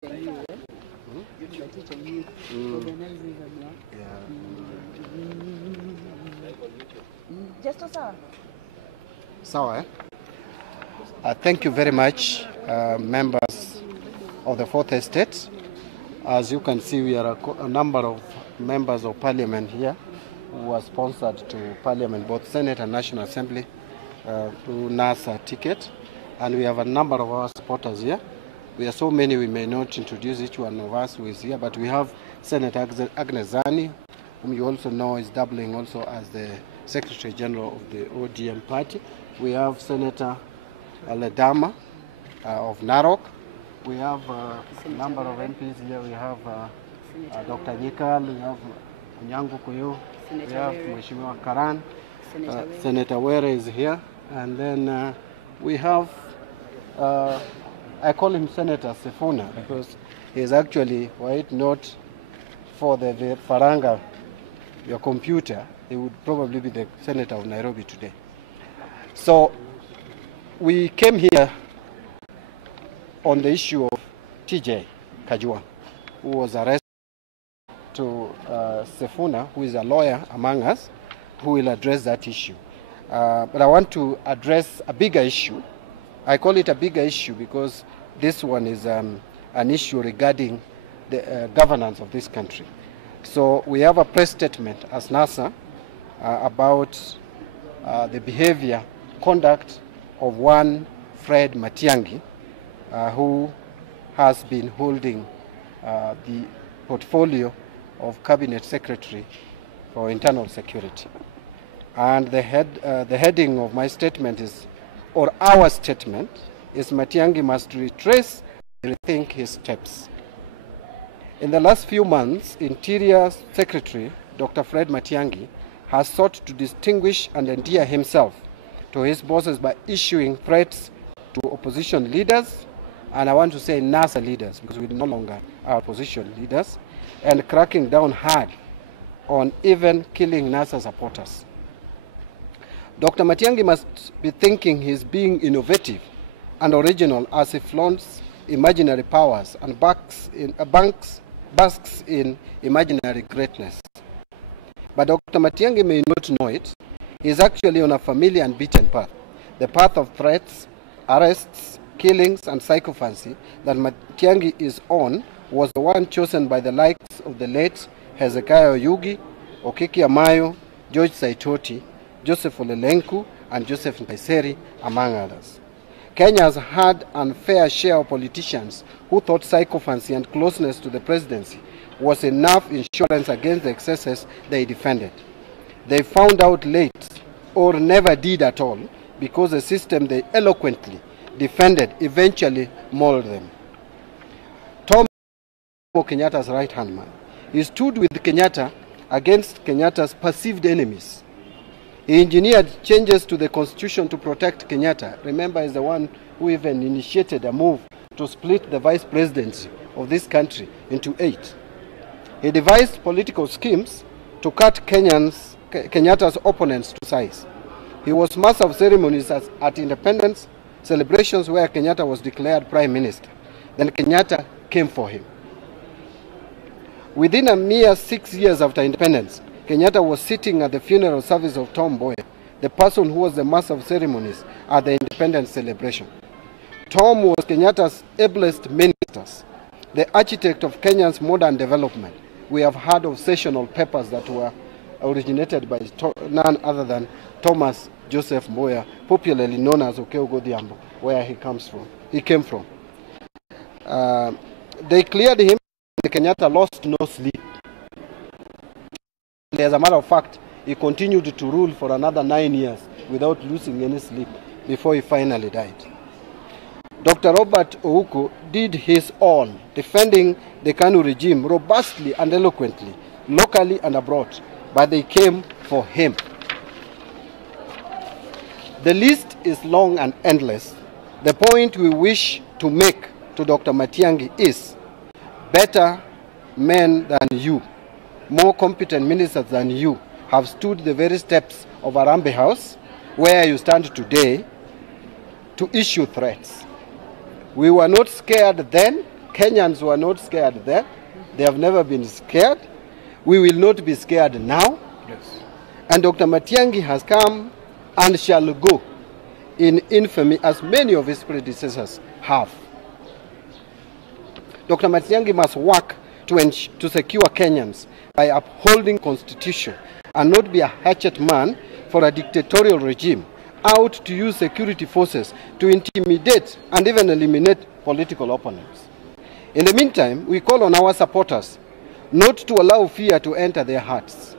Thank you very much, members of the Fourth Estate. As you can see, we are a number of members of Parliament here who are sponsored to Parliament, both Senate and National Assembly, through NASA ticket. And we have a number of our supporters here. We are so many we may not introduce each one of us who is here, but we have Senator Agnes Zani, whom you also know is doubling also as the Secretary General of the ODM party. We have Senator Ledama of Narok. We have a number of MPs here. We have Dr. Nyikal, we have Nyangu Kuyu, we have Mheshimiwa Karan, Senator Were is here, and then we have, I call him Senator Sifuna because he is actually, were it not for the Faranga, your computer, he would probably be the Senator of Nairobi today. So we came here on the issue of TJ Kajwang, who was arrested, to Sifuna, who is a lawyer among us, who will address that issue. But I want to address a bigger issue. I call it a bigger issue because this one is an issue regarding the governance of this country. So we have a press statement as NASA about the behavior, conduct of one Fred Matiang'i, who has been holding the portfolio of Cabinet Secretary for Internal Security. And the heading of my statement is, or our statement, is Matiang'i must retrace and rethink his steps. In the last few months, Interior Secretary Dr. Fred Matiang'i has sought to distinguish and endear himself to his bosses by issuing threats to opposition leaders, and I want to say NASA leaders because we no longer are opposition leaders, and cracking down hard on even killing NASA supporters. Dr. Matiang'i must be thinking he's being innovative and original as he flaunts imaginary powers and basks in imaginary greatness. But Dr. Matiang'i may not know it. He is actually on a familiar and beaten path. The path of threats, arrests, killings, and psychophancy that Matiang'i is on was the one chosen by the likes of the late Hezekiah Oyugi, Okiki Amayo, George Saitoti, Joseph Olelenku, and Joseph Nkaiseri, among others. Kenya has had an unfair share of politicians who thought psychophancy and closeness to the presidency was enough insurance against the excesses they defended. They found out late or never did at all because the system they eloquently defended eventually mauled them. Tom Kenyatta's right-hand man. He stood with Kenyatta against Kenyatta's perceived enemies. He engineered changes to the constitution to protect Kenyatta. Remember, he's the one who even initiated a move to split the vice presidency of this country into 8. He devised political schemes to cut Kenyatta's opponents to size. He was master of ceremonies at independence celebrations where Kenyatta was declared prime minister. Then Kenyatta came for him. Within a mere 6 years after independence, Kenyatta was sitting at the funeral service of Tom Mboya, the person who was the master of ceremonies at the independence celebration. Tom was Kenyatta's ablest ministers, the architect of Kenya's modern development. We have heard of sessional papers that were originated by none other than Thomas Joseph Mboya, popularly known as Okeogo Odhiambo, where he came from. They cleared him, and Kenyatta lost no sleep. As a matter of fact, he continued to rule for another 9 years without losing any sleep before he finally died. Dr. Robert Ouko did his all, defending the KANU regime robustly and eloquently, locally and abroad, but they came for him. The list is long and endless. The point we wish to make to Dr. Matiang'i is better men than you, more competent ministers than you have stood the very steps of Harambee House, where you stand today, to issue threats. We were not scared then. Kenyans were not scared then. They have never been scared. We will not be scared now. Yes. And Dr. Matiang'i has come and shall go in infamy as many of his predecessors have. Dr. Matiang'i must work to secure Kenyans by upholding Constitution and not be a hatchet man for a dictatorial regime out to use security forces to intimidate and even eliminate political opponents. In the meantime, we call on our supporters not to allow fear to enter their hearts.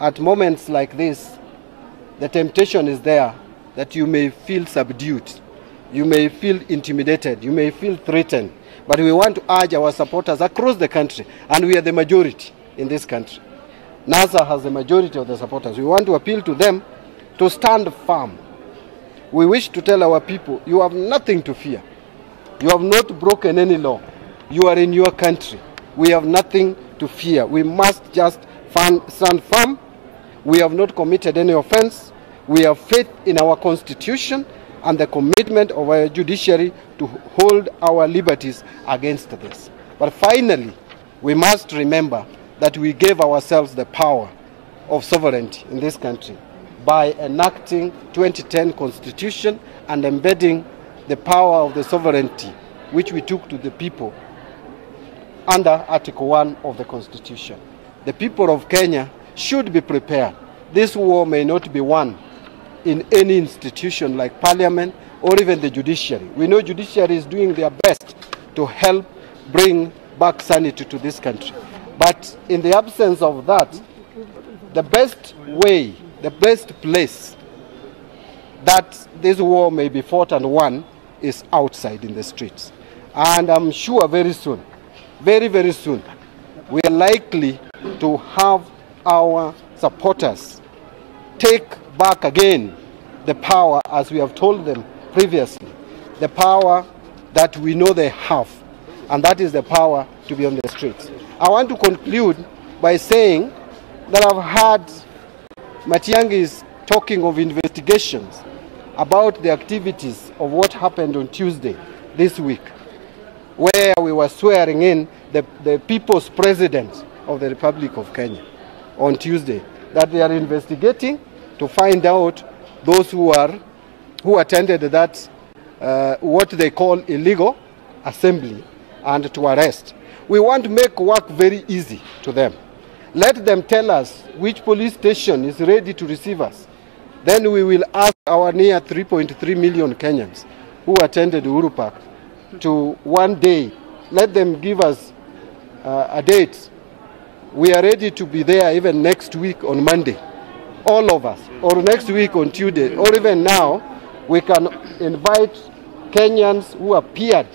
At moments like this, the temptation is there that you may feel subdued, you may feel intimidated, you may feel threatened. But we want to urge our supporters across the country, and we are the majority in this country. NASA has the majority of the supporters. We want to appeal to them to stand firm. We wish to tell our people, you have nothing to fear. You have not broken any law. You are in your country. We have nothing to fear. We must just stand firm. We have not committed any offense. We have faith in our Constitution and the commitment of our judiciary to hold our liberties against this. But finally, we must remember that we gave ourselves the power of sovereignty in this country by enacting 2010 Constitution and embedding the power of the sovereignty which we took to the people under Article 1 of the Constitution. The people of Kenya should be prepared. This war may not be won in any institution like Parliament or even the judiciary. We know judiciary is doing their best to help bring back sanity to this country. But in the absence of that, the best way, the best place that this war may be fought and won is outside in the streets. And I'm sure very soon, very, very soon, we are likely to have our supporters take back again the power, as we have told them previously, the power that we know they have, and that is the power to be on the streets. I want to conclude by saying that I've heard Matiang'i talking of investigations about the activities of what happened on Tuesday this week, where we were swearing in the people's president of the Republic of Kenya on Tuesday, that they are investigating to find out those who attended that, what they call illegal assembly, and to arrest. We want to make work very easy to them. Let them tell us which police station is ready to receive us. Then we will ask our near 3.3 million Kenyans who attended Uhuru Park to one day, let them give us a date. We are ready to be there even next week on Monday, all of us, or next week on Tuesday, or even now, we can invite Kenyans who appeared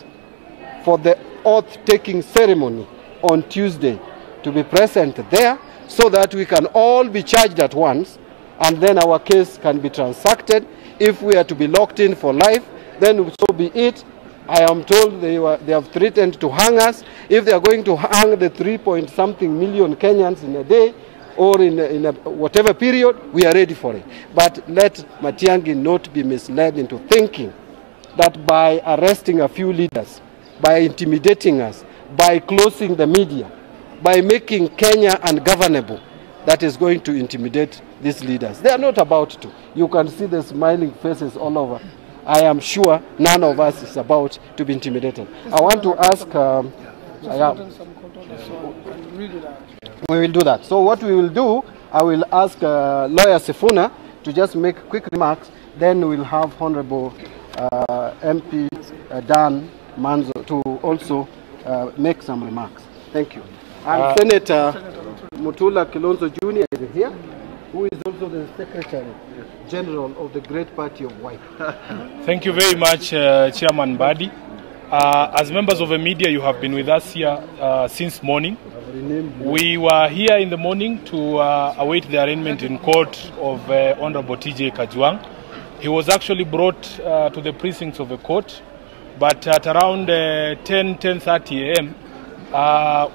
for the oath-taking ceremony on Tuesday to be present there, so that we can all be charged at once, and then our case can be transacted. If we are to be locked in for life, then so be it. I am told they have threatened to hang us. If they are going to hang the 3-point-something million Kenyans in a day, or in a whatever period, we are ready for it. But let Matiang'i not be misled into thinking that by arresting a few leaders, by intimidating us, by closing the media, by making Kenya ungovernable, that is going to intimidate these leaders. They are not about to. You can see the smiling faces all over. I am sure none of us is about to be intimidated. I want to ask... we will do that. So what we will do, I will ask Lawyer Sifuna to just make quick remarks. Then we will have Honorable MP Dan Manzo to also make some remarks. Thank you. And Senator Mutula Kilonzo Jr. is here, who is also the Secretary General of the Great Party of White. Thank you very much, Chairman Badi. As members of the media, you have been with us here since morning. We were here in the morning to await the arraignment in court of Honorable TJ Kajwang. He was actually brought to the precincts of the court, but at around 10:30 a.m.,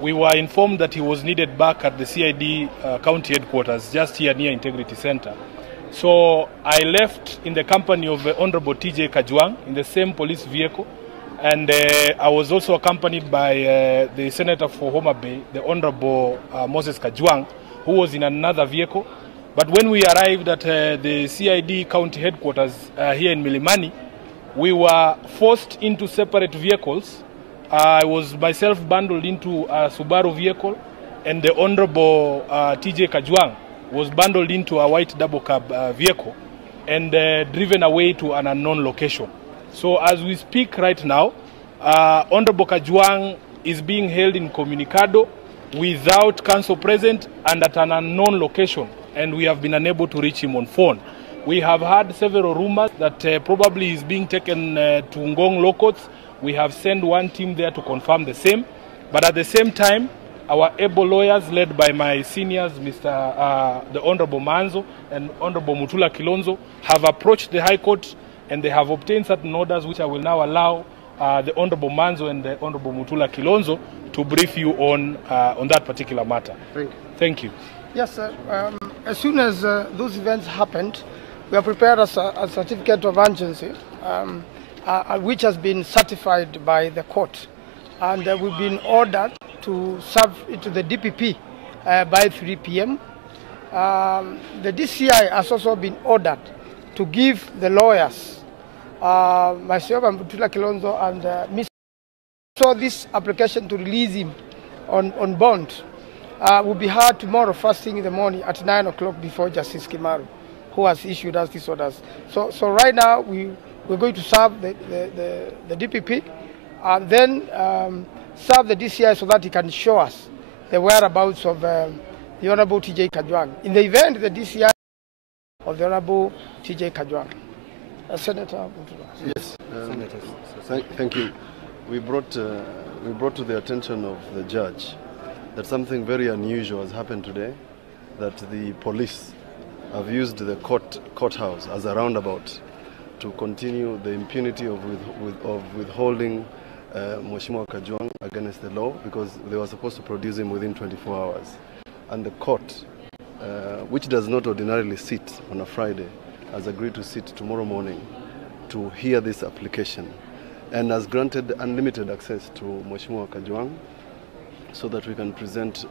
we were informed that he was needed back at the CID county headquarters, just here near Integrity Center. So I left in the company of Honorable TJ Kajwang in the same police vehicle And I was also accompanied by the Senator for Homa Bay, the Honorable Moses Kajwang, who was in another vehicle. But when we arrived at the CID county headquarters here in Milimani, we were forced into separate vehicles. I was myself bundled into a Subaru vehicle, and the Honorable TJ Kajwang was bundled into a white double cab vehicle and driven away to an unknown location. So as we speak right now, Honorable Kajwang is being held in Comunicado without council present and at an unknown location, and we have been unable to reach him on phone. We have had several rumors that probably he's being taken to Ngong Locots. We have sent one team there to confirm the same. But at the same time, our able lawyers, led by my seniors, the Honorable Manzo and Honorable Mutula Kilonzo, have approached the High Court and they have obtained certain orders which I will now allow the Honorable Manzo and the Honorable Mutula Kilonzo to brief you on that particular matter. Thank you. Thank you. Yes, sir. As soon as those events happened, we have prepared a certificate of urgency, which has been certified by the court. And we've been ordered to serve it to the DPP by 3 p.m. The DCI has also been ordered to give the lawyers, myself and Mutula Kilonzo and Mr. So this application to release him on bond will be heard tomorrow first thing in the morning at 9 o'clock before Justice Kimaru, who has issued us these orders. So right now we're going to serve the DPP and then serve the DCI so that he can show us the whereabouts of the Honorable TJ Kajwang. In the event the DCI of the Honorable TJ Kajwang. Senator. Yes, thank you. We brought to the attention of the judge that something very unusual has happened today, that the police have used the courthouse as a roundabout to continue the impunity of withholding Mheshimiwa Kajwang against the law, because they were supposed to produce him within 24 hours. And the court, which does not ordinarily sit on a Friday, has agreed to sit tomorrow morning to hear this application and has granted unlimited access to Mheshimiwa Kajwang so that we can present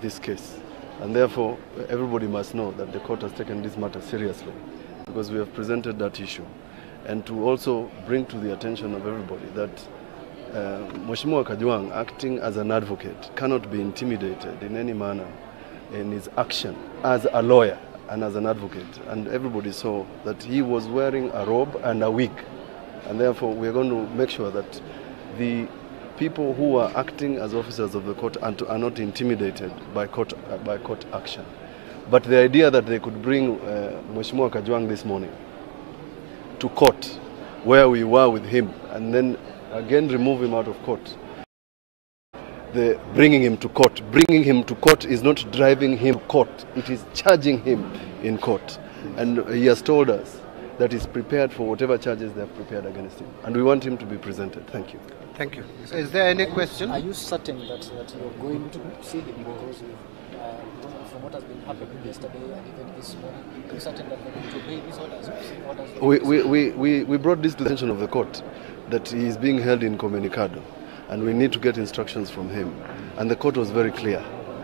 this case. And therefore, everybody must know that the court has taken this matter seriously, because we have presented that issue. And to also bring to the attention of everybody that Mheshimiwa Kajwang, acting as an advocate, cannot be intimidated in any manner in his action as a lawyer and as an advocate. And everybody saw that he was wearing a robe and a wig. And therefore, we are going to make sure that the people who are acting as officers of the court are not intimidated by court action. But the idea that they could bring Mheshimiwa Kajwang this morning to court, where we were with him, and then again remove him out of court. Bringing him to court is not driving him to court, it is charging him in court. And he has told us that he's prepared for whatever charges they have prepared against him. And we want him to be presented. Thank you. Thank you. So is there any question? Are you certain that you're going to see him? Because from what has been happening yesterday and even this morning, are you certain that you're going to obey these orders? We brought this to the attention of the court, that he is being held in Comunicado, and we need to get instructions from him. And the court was very clear.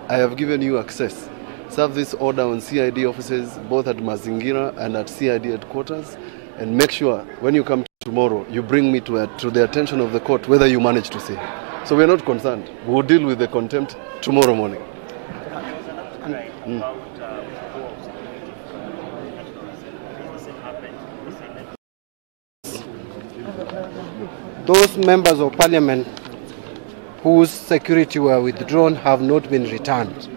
I have given you access. Serve this order on CID offices, both at Mazingira and at CID headquarters, and make sure when you come tomorrow, you bring me to the attention of the court whether you manage to see him. So we are not concerned. We will deal with the contempt tomorrow morning. Those members of parliament whose security were withdrawn have not been returned.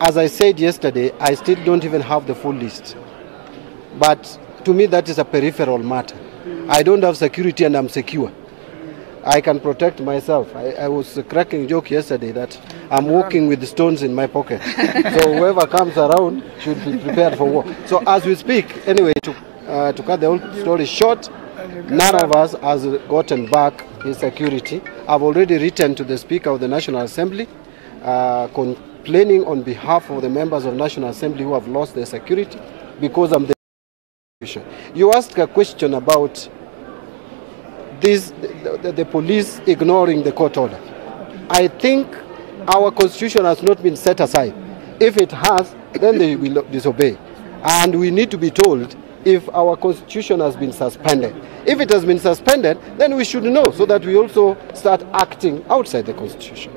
As I said yesterday, I still don't even have the full list. But to me, that is a peripheral matter. I don't have security and I'm secure. I can protect myself. I was cracking a joke yesterday that I'm walking with stones in my pocket. So whoever comes around should be prepared for war. So as we speak, anyway, to cut the whole story short, none of us has gotten back his security. I've already written to the Speaker of the National Assembly complaining on behalf of the members of National Assembly who have lost their security because I'm the. You asked a question about the police ignoring the court order. I think our constitution has not been set aside. If it has, then they will disobey. And we need to be told if our constitution has been suspended. If it has been suspended, then we should know so that we also start acting outside the constitution.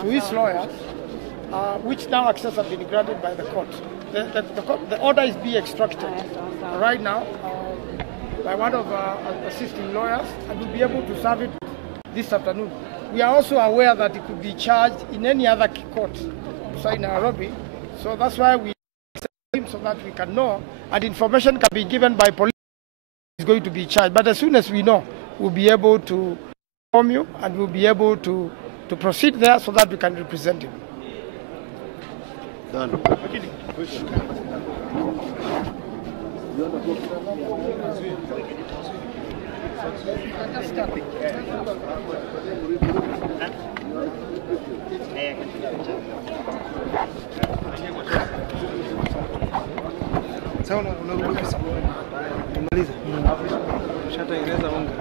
To his lawyers, which now access have been granted by the court. The order is being extracted right now by one of our assisting lawyers, and we'll be able to serve it this afternoon. We are also aware that it could be charged in any other court in Nairobi, so that's why we accept him so that we can know, and information can be given by police is going to be charged. But as soon as we know, we'll be able to inform you, and we'll be able to proceed there so that we can represent him. Done. Sawa, unarudia sasa. Tumalize. Shata inaweza unga.